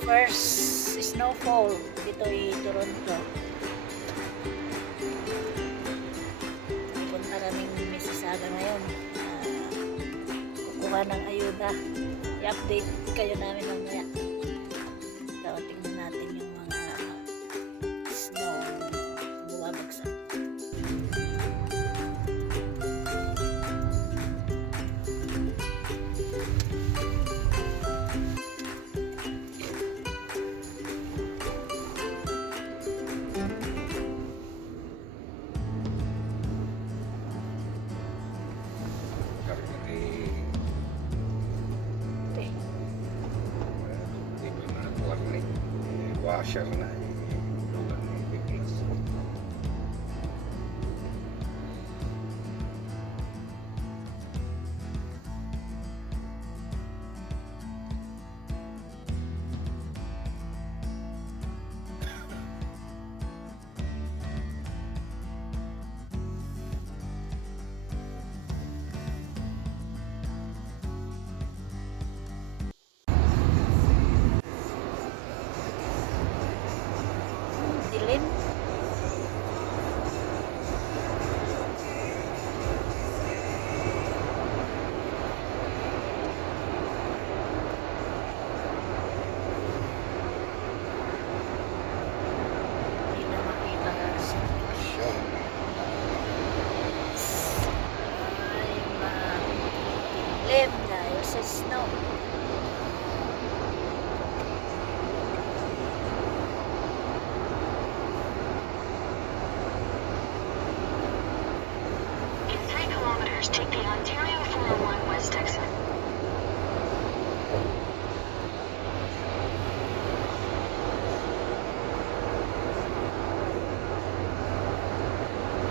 First snowfall dito ay Toronto. Punta kaming Mississauga ngayon. Kukuha ng ayuda. I-update kayo namin mamaya. Tingnan natin yung mga snow bumabagsak. Washer na lugar ng biglas. Dilim. Hindi na makita ang sitwasyon. Ay, madilim dahil sa snow. Take the Ontario 401 West exit.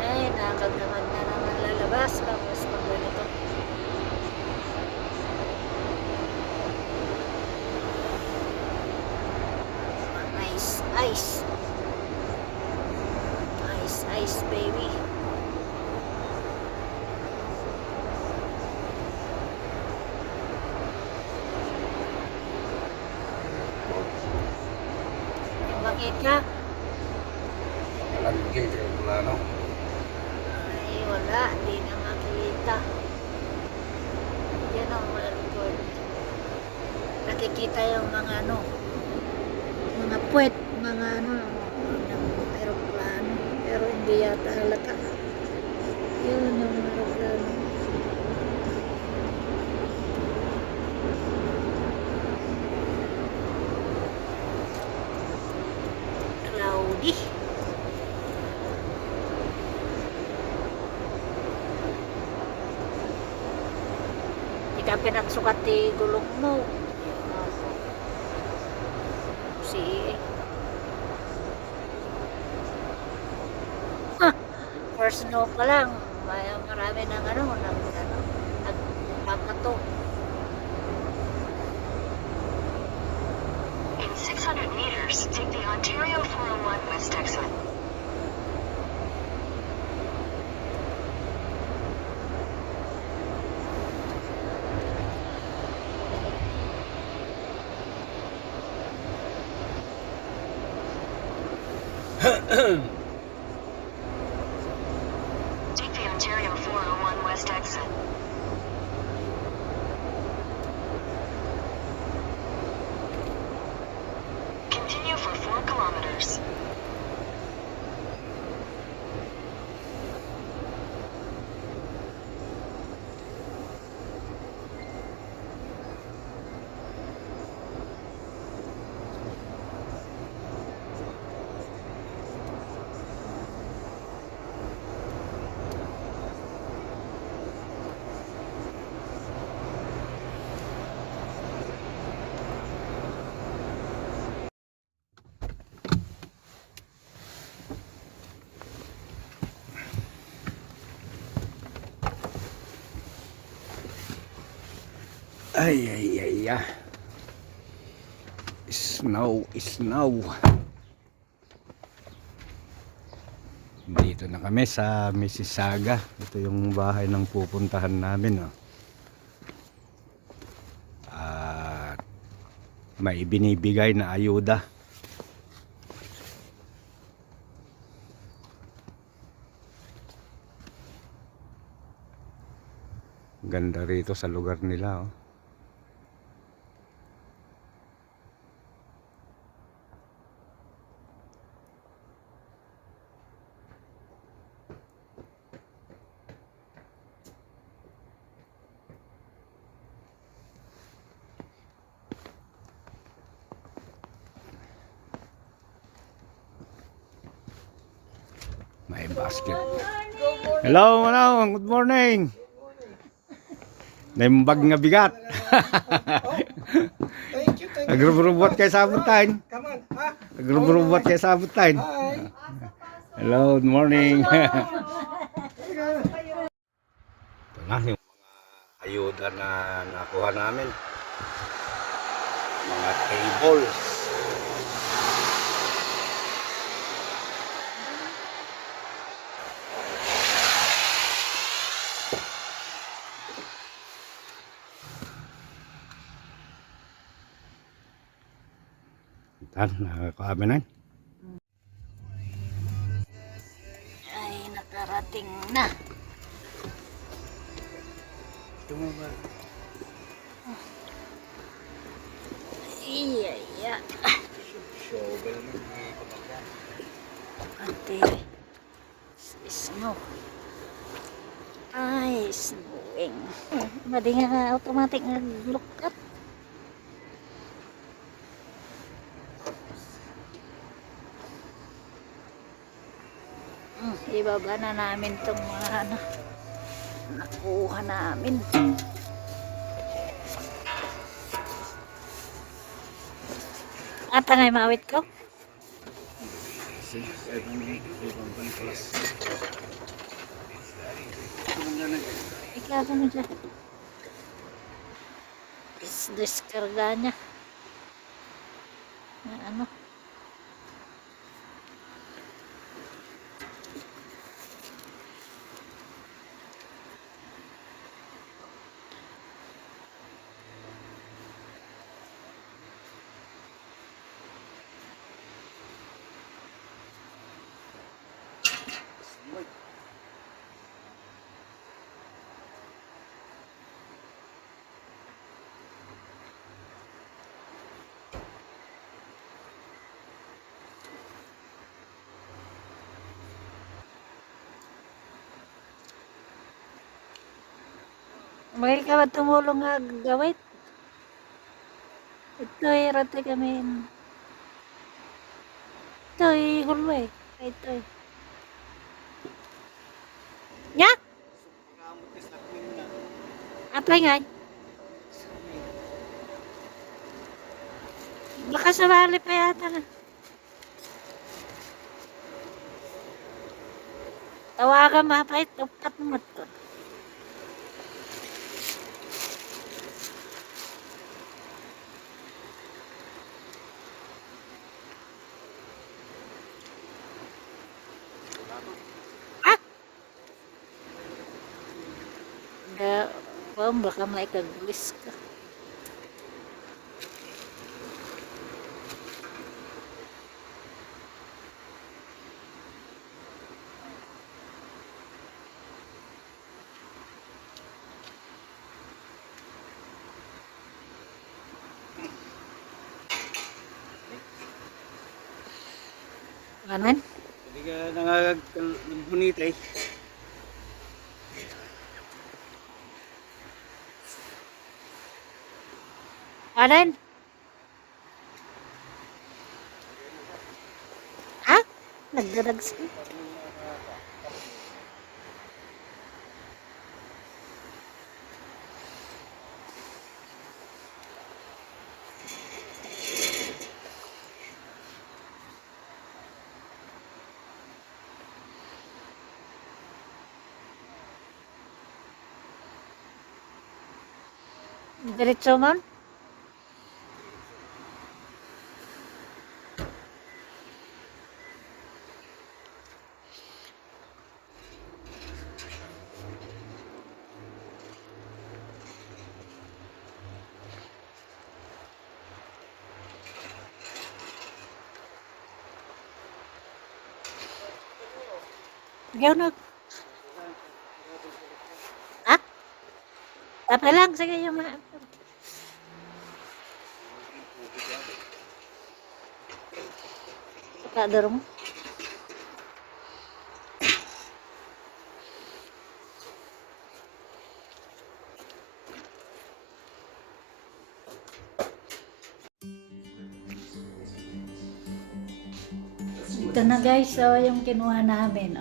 Ay, nakatamad na naman lalabas tapos pag ganito. Ice, ice. Ice, ice, baby. Bakit ka? Nalagay kayo mula, no? Ay, wala. Hindi na makita. Yan ang record. Nakikita yung mga mga puwet, mga ng aeroplano. Pero hindi yata halata. Yun yung aeroplano. Cloudy. Di ka pinagsukat di gulong mo. Si first snow pa lang. Marami ng nagpapato. In 600 meters, take the Ontario 401 West exit. Take the Ontario 401 West exit. Continue for 4 kilometers. Ay, ay, ay, ay. Snow, snow. Dito na kami sa Mississauga. Ito yung bahay ng pupuntahan namin. Oh. At may binibigay na ayuda. Ganda rito sa lugar nila, oh. May basket. Hello, manong. Good morning. Naimbag nga bigat. Thank you, thank you. Agrubrubuat kay sabutan. Come on, ha? Agrubrubuat kay sabutan. Hi. Hello, good morning. Ito na yung mga ayuda na nakuha namin. Mga tables. Tan, nakakuha na. Ay, nakarating na. Iya, iya. Ante. Snow. Ay, snowing. Madi nga automatic nga look up. Ibaba na namin itong mga nakuha namin. Ata nga mawit ko? Ikaw ka mo dyan. Diskarga niya. Ano? May ka ba tumulong nga gawit? Ito rati kami. Ito hulwe. Ito Ya? Apa nga? Baka sabali pa yata na. Tawagan mapait. Tupat mo ito. Baka may kaglis ka. Kanan? Hindi ka nangagunita eh. Kanan? Ha? Nagdaragsa. Diretso man? Gawin na. Ah? Apa lang, sige yung mga... Kadorong. Ito na guys, so yung kinuha namin,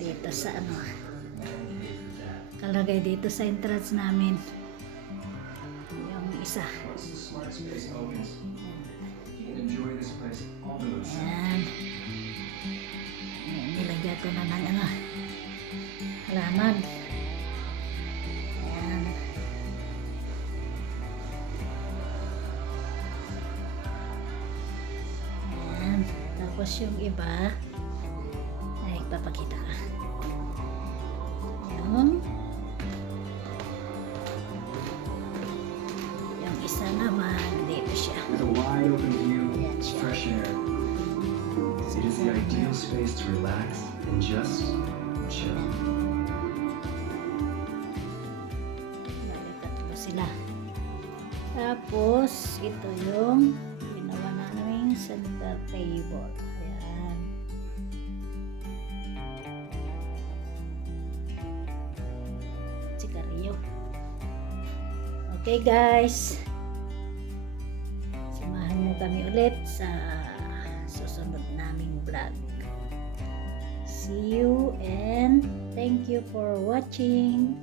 dito sa ano, kalagay dito sa entrance namin, yung isa. Ayan. Nilagyan ko na ng ano, halaman. Ayan. Ayan. Tapos yung iba, ay papakita ka. Yung isa naman, dito siya. With a wide open view, Ayan siya. fresh air, it is the ideal space to relax and just chill. Bali, tatlo sila. Tapos, ito yung ginawa namin center table. Ayan. Sigarilyo. Okay guys. Samahan mo kami ulit sa susunod naming vlog. See you and thank you for watching.